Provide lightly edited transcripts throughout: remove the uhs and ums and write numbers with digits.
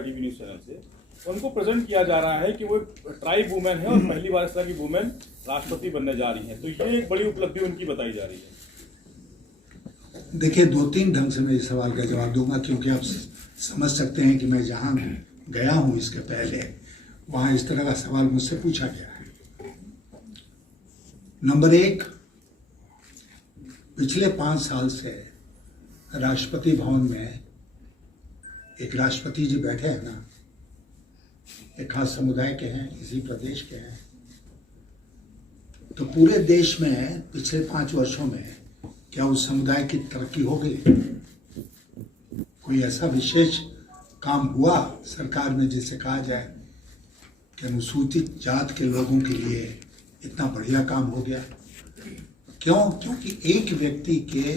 तरह TV news channel से, तो उनको प्रेजेंट किया जा रहा है कि वो ट्राइब वुमेन है और पहली बार इस तरह की वुमेन राष्ट्रपति बनने जा रही है, तो ये एक बड़ी उपलब्धि उनकी बताई जा रही है। देखिए, दो तीन ढंग से मैं इस सवाल का जवाब दूंगा, क्योंकि आप समझ सकते हैं कि मैं जहां गया हूं इसके पहले, वहां इस तरह का सवाल मुझसे पूछा गया है। नंबर एक, पिछले 5 साल से राष्ट्रपति भवन में एक राष्ट्रपति जी बैठे हैं ना, एक खास समुदाय के हैं, इसी प्रदेश के हैं। तो पूरे देश में पिछले 5 वर्षों में क्या उस समुदाय की तरक्की हो गई? कोई ऐसा विशेष काम हुआ सरकार में जिसे कहा जाए कि अनुसूचित जात के लोगों के लिए इतना बढ़िया काम हो गया? क्यों? क्योंकि एक व्यक्ति के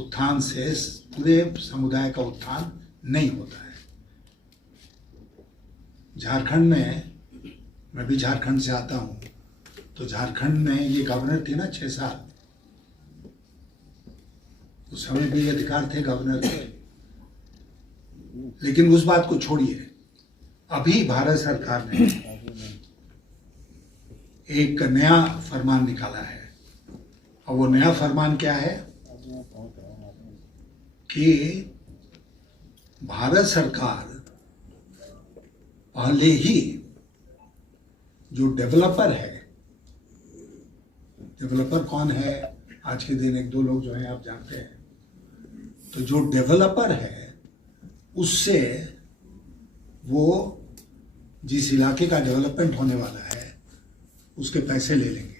उत्थान से पूरे समुदाय का उत्थान नहीं होता है। झारखंड में, मैं भी झारखंड से आता हूँ, तो झारखंड में ये गवर्नर थे ना 6 साल, उस समय भी अधिकार थे गवर्नर के। लेकिन उस बात को छोड़िए, अभी भारत सरकार ने एक नया फरमान निकाला है, और वो नया फरमान क्या है कि भारत सरकार पहले ही जो डेवलपर है, डेवलपर कौन है आज के दिन, 1-2 लोग जो हैं आप जानते हैं, तो जो डेवलपर है उससे वो जिस इलाके का डेवलपमेंट होने वाला है उसके पैसे ले लेंगे।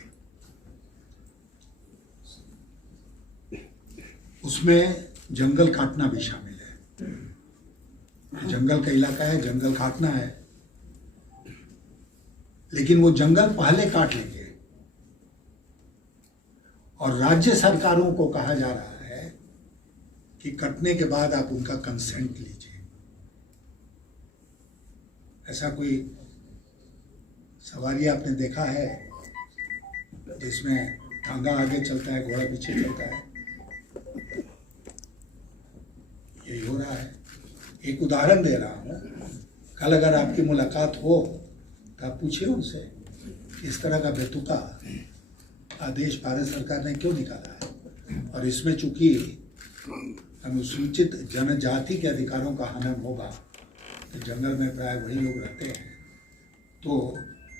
उसमें जंगल काटना भी शामिल है। जंगल का इलाका है, जंगल काटना है, लेकिन वो जंगल पहले काट लेंगे और राज्य सरकारों को कहा जा रहा है कि कटने के बाद आप उनका कंसेंट लीजिए। ऐसा कोई सवारी आपने देखा है जिसमें टांगा आगे चलता है, घोड़ा पीछे चलता है? यही हो रहा है। एक उदाहरण दे रहा हूँ, कल अगर आपकी मुलाकात हो तो आप पूछिए उनसे इस तरह का बेतुका आदेश भारत सरकार ने क्यों निकाला है। और इसमें चूंकि अनुसूचित जनजाति के अधिकारों का हनन होगा, तो जंगल में प्राय वही लोग रहते हैं, तो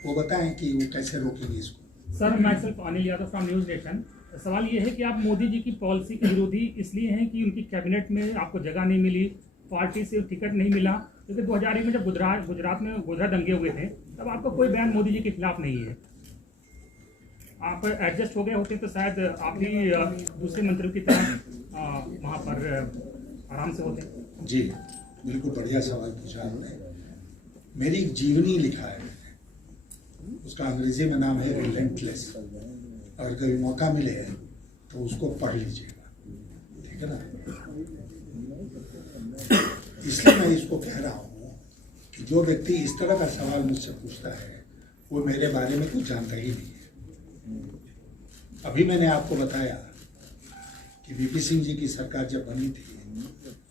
वो बताएं कि वो कैसे रोकेंगे इसको। सर, मैं सिर्फ Anil Yadav from news nation. सवाल ये है कि आप मोदी जी की पॉलिसी के विरोधी इसलिए हैं कि उनकी कैबिनेट में आपको जगह नहीं मिली, पार्टी से टिकट नहीं मिला, क्योंकि 2001 में जब गुजरात में गोधरा दंगे हुए थे तब आपका कोई बयान मोदी जी के खिलाफ नहीं है। आप एडजस्ट हो गए होते तो शायद आप भी दूसरे मंत्रियों की तरह वहाँ पर आराम से होते। जी, बिल्कुल बढ़िया सवाल पूछा आपने। मेरी एक जीवनी लिखा है, उसका अंग्रेजी में नाम है रिलेंटलेस। अगर कभी मौका मिले तो उसको पढ़ लीजिएगा, ठीक है ना। इसलिए मैं इसको कह रहा हूँ कि जो व्यक्ति इस तरह का सवाल मुझसे पूछता है वो मेरे बारे में कुछ जानता ही नहीं है। अभी मैंने आपको बताया कि वीपी सिंह जी की सरकार जब बनी थी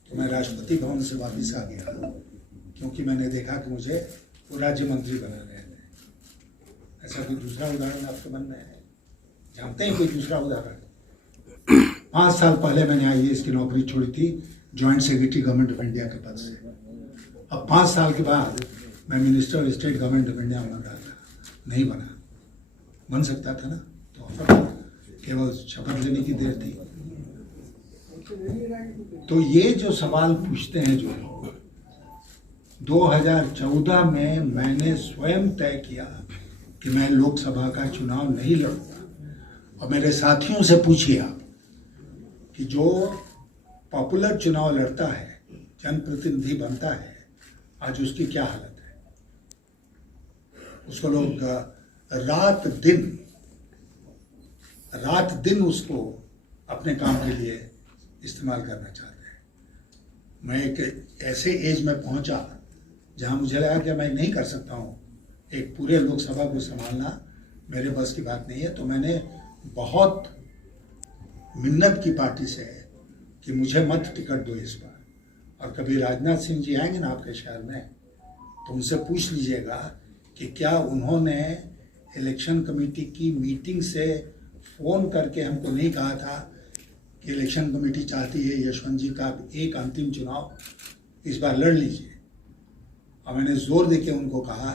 तो मैं राष्ट्रपति भवन से वापस आ गया, क्योंकि मैंने देखा कि मुझे वो राज्य मंत्री बना रहे थे। ऐसा कोई दूसरा उदाहरण आपके मन में है? जानते हैं कोई दूसरा उदाहरण? 5 साल पहले मैंने IAS की नौकरी छोड़ी थी, joint secretary government of India के पद से। अब 5 साल के बाद मैं minister of state government of India बन रहा था, नहीं बना। बन सकता था ना, तो ऑफर केवल शपथ लेने की देर थी। तो ये जो सवाल पूछते हैं जो लोग, 2014 में मैंने स्वयं तय किया कि मैं लोकसभा का चुनाव नहीं लड़ूंगा। और मेरे साथियों से पूछिए आप कि जो पॉपुलर चुनाव लड़ता है, जनप्रतिनिधि बनता है, आज उसकी क्या हालत है। उसको लोग रात दिन उसको अपने काम के लिए इस्तेमाल करना चाहते हैं। मैं एक ऐसे एज में पहुंचा जहां मुझे लगा कि मैं नहीं कर सकता हूं, एक पूरे लोकसभा को संभालना मेरे बस की बात नहीं है। तो मैंने बहुत मिन्नत की पार्टी से कि मुझे मत टिकट दो इस बार, और कभी राजनाथ सिंह जी आएंगे ना आपके शहर में, तो उनसे पूछ लीजिएगा कि क्या उन्होंने इलेक्शन कमेटी की मीटिंग से फ़ोन करके हमको नहीं कहा था कि इलेक्शन कमेटी चाहती है यशवंत जी का एक अंतिम चुनाव इस बार लड़ लीजिए। और मैंने जोर देके उनको कहा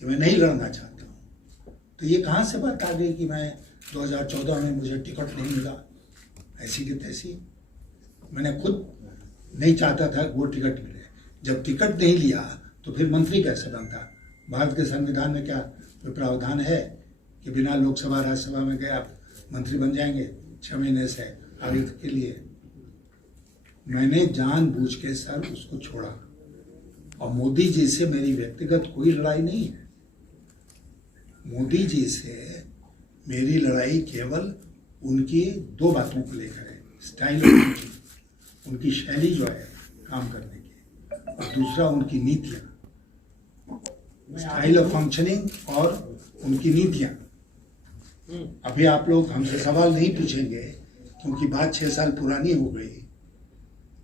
कि मैं नहीं लड़ना चाहता हूँ। तो ये कहाँ से बात आ गई कि मैं 2014 में मुझे टिकट नहीं मिला, ऐसी की तैसी। मैंने खुद नहीं चाहता था वो टिकट मिले। जब टिकट नहीं लिया तो फिर मंत्री कैसे बनता? भारत के संविधान में क्या कोई प्रावधान है कि बिना लोकसभा राज्यसभा में गए आप मंत्री बन जाएंगे 6 महीने से आगे के लिए? मैंने जानबूझ के सर उसको छोड़ा। और मोदी जी से मेरी व्यक्तिगत कोई लड़ाई नहीं है। मोदी जी से मेरी लड़ाई केवल उनकी 2 बातों को लेकर है, स्टाइल ऑफ टीचिंग, उनकी शैली जो है काम करने की, और दूसरा उनकी नीतियाँ, स्टाइल ऑफ फंक्शनिंग और उनकी नीतियाँ। अभी आप लोग हमसे सवाल नहीं पूछेंगे क्योंकि बात 6 साल पुरानी हो गई।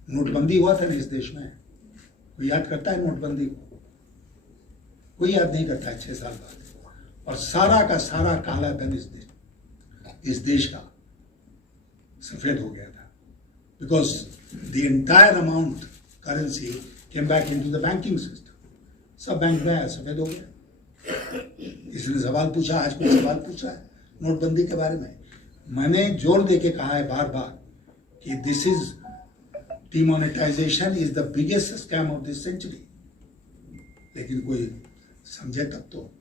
नोटबंदी हुआ था ना इस देश में, कोई याद करता है नोटबंदी को? कोई याद नहीं करता है 6 साल बाद। और सारा का सारा काला धन इस देश का सफेद हो गया था, because the entire amount currency came back into the banking system. सब बैंक में आया, सफेद हो गया। इसने सवाल पूछा, आज कोई सवाल पूछा है नोटबंदी के बारे में? मैंने जोर देके कहा है बार बार कि this is demonetisation is the biggest scam of this century. लेकिन कोई समझे तब तो।